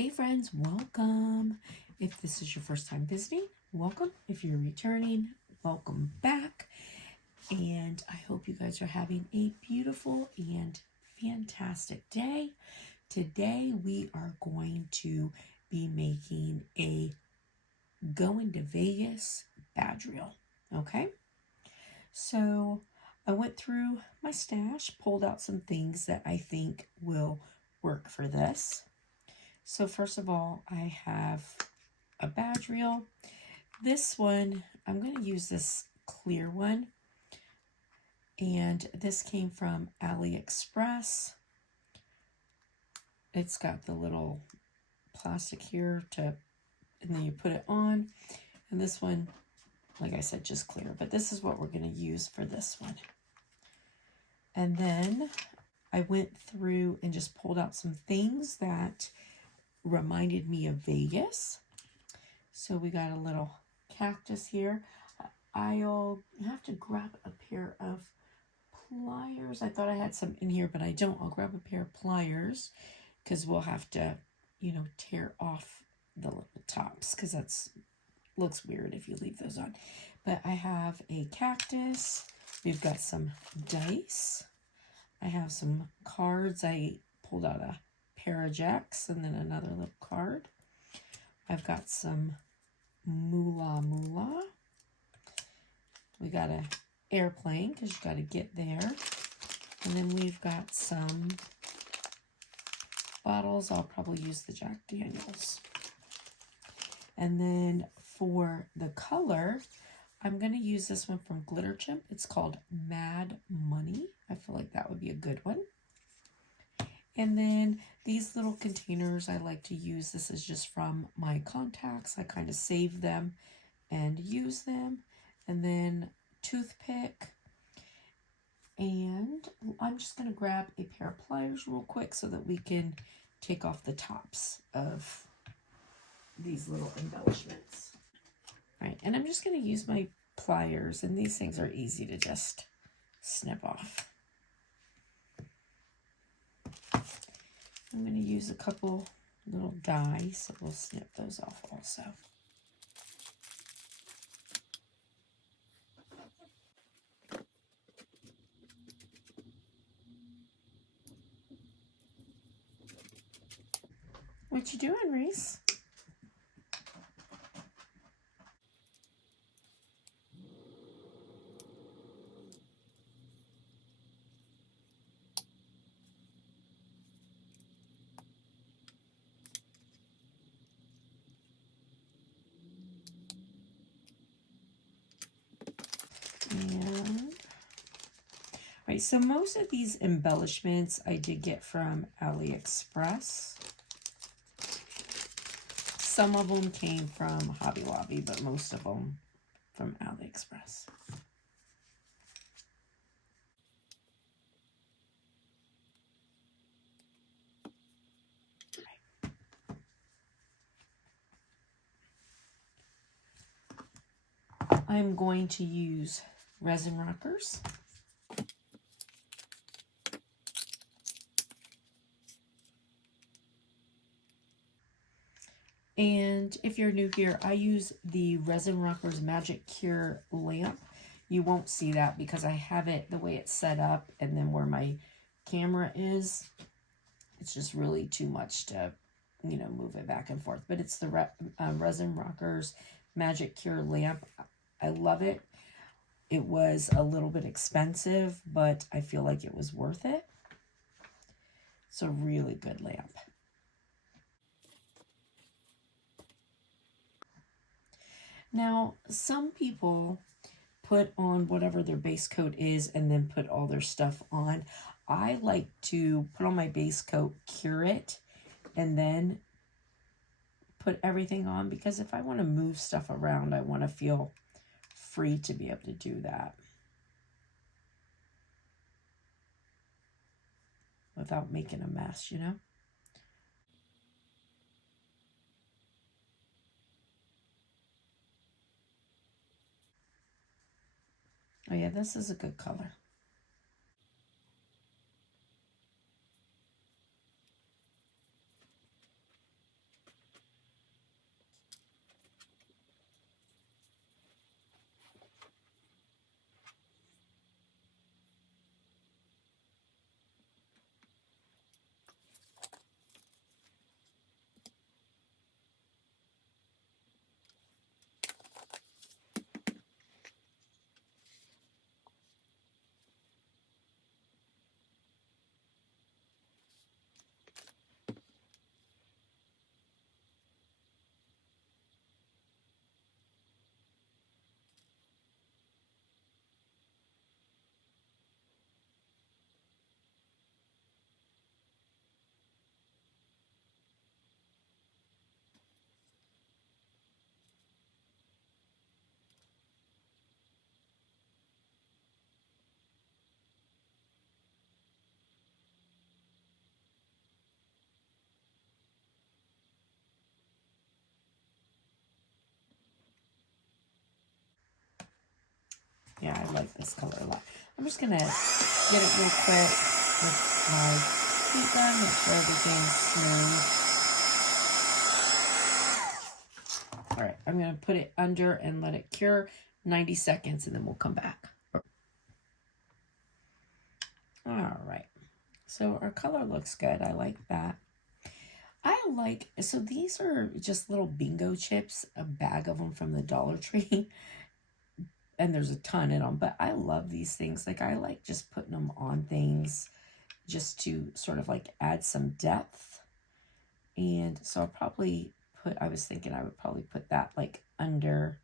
Hey friends, welcome. If this is your first time visiting, welcome. If you're returning, welcome back. And I hope you guys are having a beautiful and fantastic day. Today we are going to be making a going to Vegas badge reel. Okay? So I went through my stash, pulled out some things that I think will work for this. So first of all, I have a badge reel. This one, I'm going to use this clear one. And this came from AliExpress. It's got the little plastic here and then you put it on. And this one, like I said, just clear. But this is what we're going to use for this one. And then I went through and just pulled out some things that reminded me of Vegas. So we got a little cactus here. I'll have to grab a pair of pliers. I thought I had some in here, but I don't. I'll grab a pair of pliers because we'll have to, tear off the little tops because that's looks weird if you leave those on. But I have a cactus. We've got some dice. I have some cards. I pulled out a pair of jacks and then another little card. I've got some moolah. We got an airplane because you got to get there. And then we've got some bottles. I'll probably use the Jack Daniels. And then for the color, I'm going to use this one from Glitter Chimp. It's called Mad Money. I feel like that would be a good one. And then these little containers I like to use. This is just from my contacts. I kind of save them and use them. And then toothpick. And I'm just going to grab a pair of pliers real quick so that we can take off the tops of these little embellishments. All right, and I'm just going to use my pliers, and these things are easy to just snip off. I'm going to use a couple little dies, so we'll snip those off also. What you doing, Reese? Right, so most of these embellishments I did get from AliExpress. Some of them came from Hobby Lobby, but most of them from AliExpress. I'm going to use resin rockers. And if you're new here, I use the Resin Rockers Magic Cure lamp. You won't see that because I have it the way it's set up, and then where my camera is, it's just really too much to, move it back and forth. But it's the Resin Rockers Magic Cure lamp. I love it. It was a little bit expensive, but I feel like it was worth it. It's a really good lamp. Now, some people put on whatever their base coat is and then put all their stuff on. I like to put on my base coat, cure it, and then put everything on because if I want to move stuff around, I want to feel free to be able to do that without making a mess, Oh yeah, this is a good color. Yeah, I like this color a lot. I'm just going to get it real quick with my heat gun, make sure everything's smooth. All right, I'm going to put it under and let it cure 90 seconds, and then we'll come back. All right, so our color looks good. I like that. So these are just little bingo chips, a bag of them from the Dollar Tree. And there's a ton in them, but I love these things. Like, I like just putting them on things just to sort of like add some depth. And so I was thinking I would probably put that like under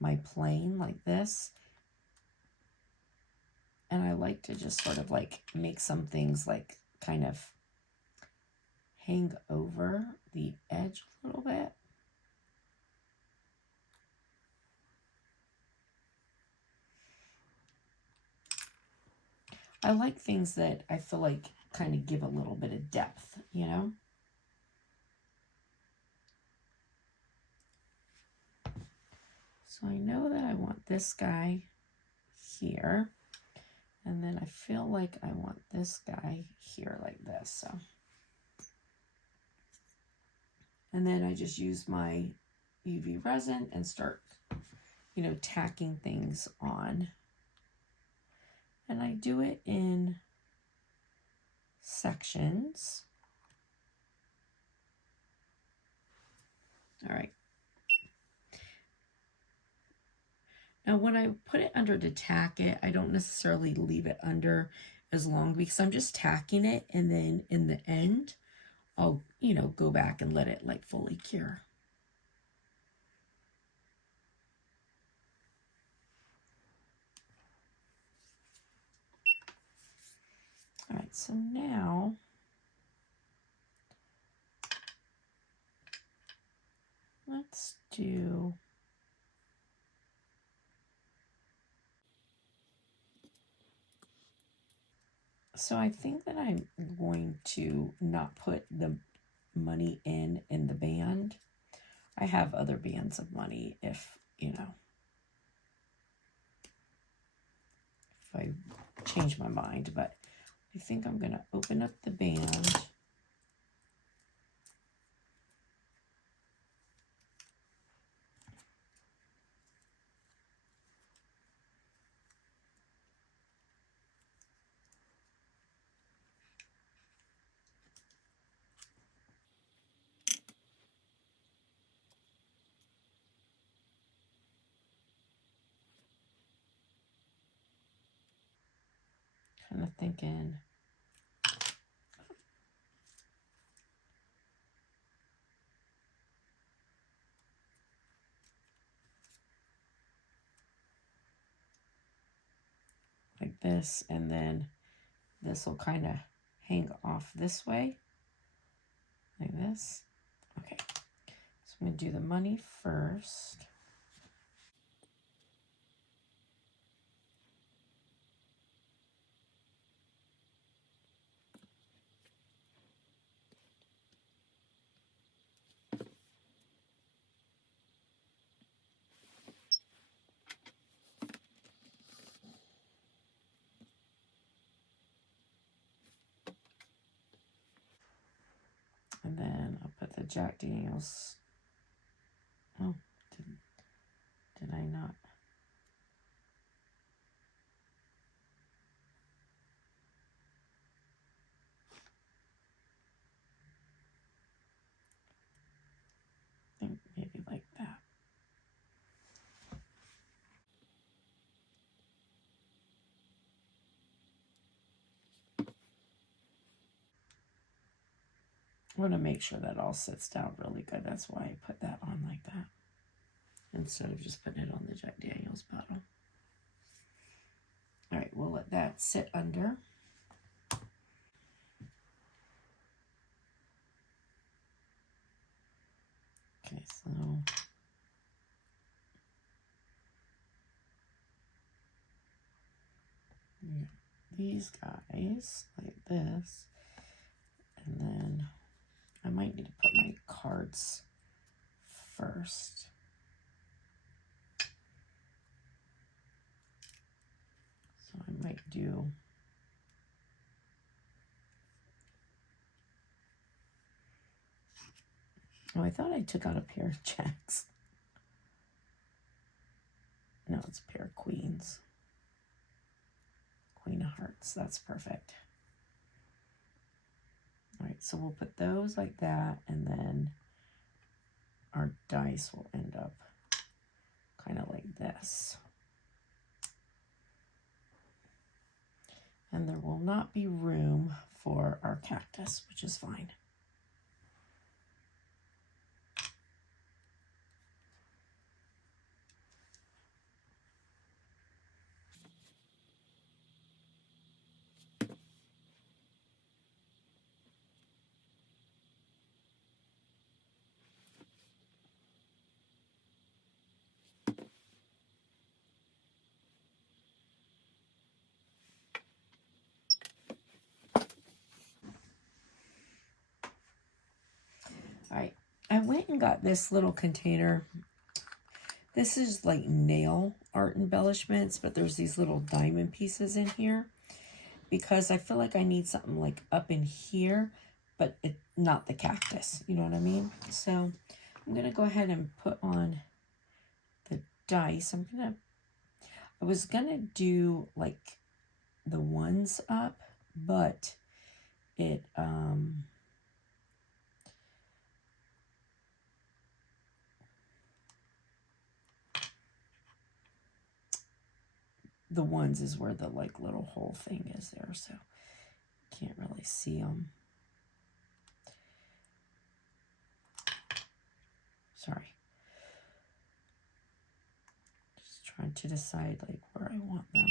my plane like this. And I like to just sort of like make some things like kind of hang over the edge a little bit. I like things that I feel like kind of give a little bit of depth, you know? So I know that I want this guy here. And then I feel like I want this guy here like this. So, and then I just use my UV resin and start, you know, tacking things on. And I do it in sections. All right. Now, when I put it under to tack it, I don't necessarily leave it under as long because I'm just tacking it. And then in the end, I'll, you know, go back and let it like fully cure. All right, so now let's do, so I think that I'm going to not put the money in the band. I have other bands of money if, you know, if I change my mind, but I think I'm going to open up the band. Kind of thinking, like this, and then this will kind of hang off this way, like this. Okay, so I'm going to do the money first. And then I'll put the Jack Daniels. Oh, did I not? I think maybe like that. I want to make sure that all sits down really good. That's why I put that on like that instead of just putting it on the Jack Daniels bottle. All right, we'll let that sit under. Okay, so these guys like this, and then I might need to put my cards first. might do oh, I thought I took out a pair of jacks. No, it's a pair of queens. Queen of hearts, that's perfect. All right, so we'll put those like that, and then our dice will end up kind of like this. And there will not be room for our cactus, which is fine. All right, I went and got this little container. This is like nail art embellishments, but there's these little diamond pieces in here because I feel like I need something like up in here, but not the cactus, you know what I mean? So I'm gonna go ahead and put on the dice. I was gonna do like the ones up, but it, the ones is where the like little hole thing is there, so can't really see them. Sorry. Just trying to decide like where I want them.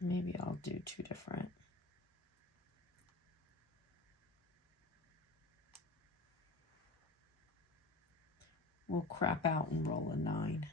Maybe I'll do two different. We'll crap out and roll a 9.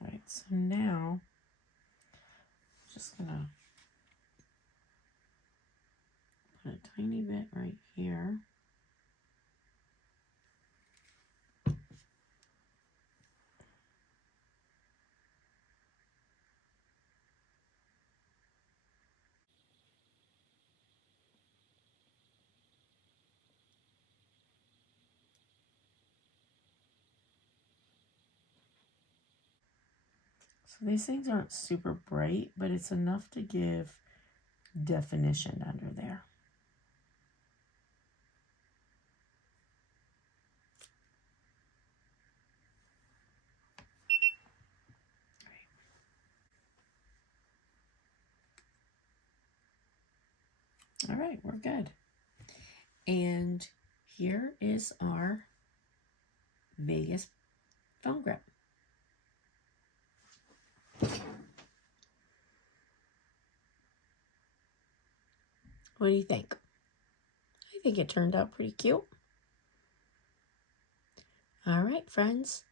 All right, so now I'm just gonna put a tiny bit right here. So these things aren't super bright, but it's enough to give definition under there. All right, we're good. And here is our Vegas foam grip. What do you think? I think it turned out pretty cute. All right, friends.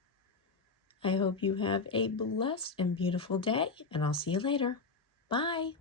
I hope you have a blessed and beautiful day, and I'll see you later. Bye.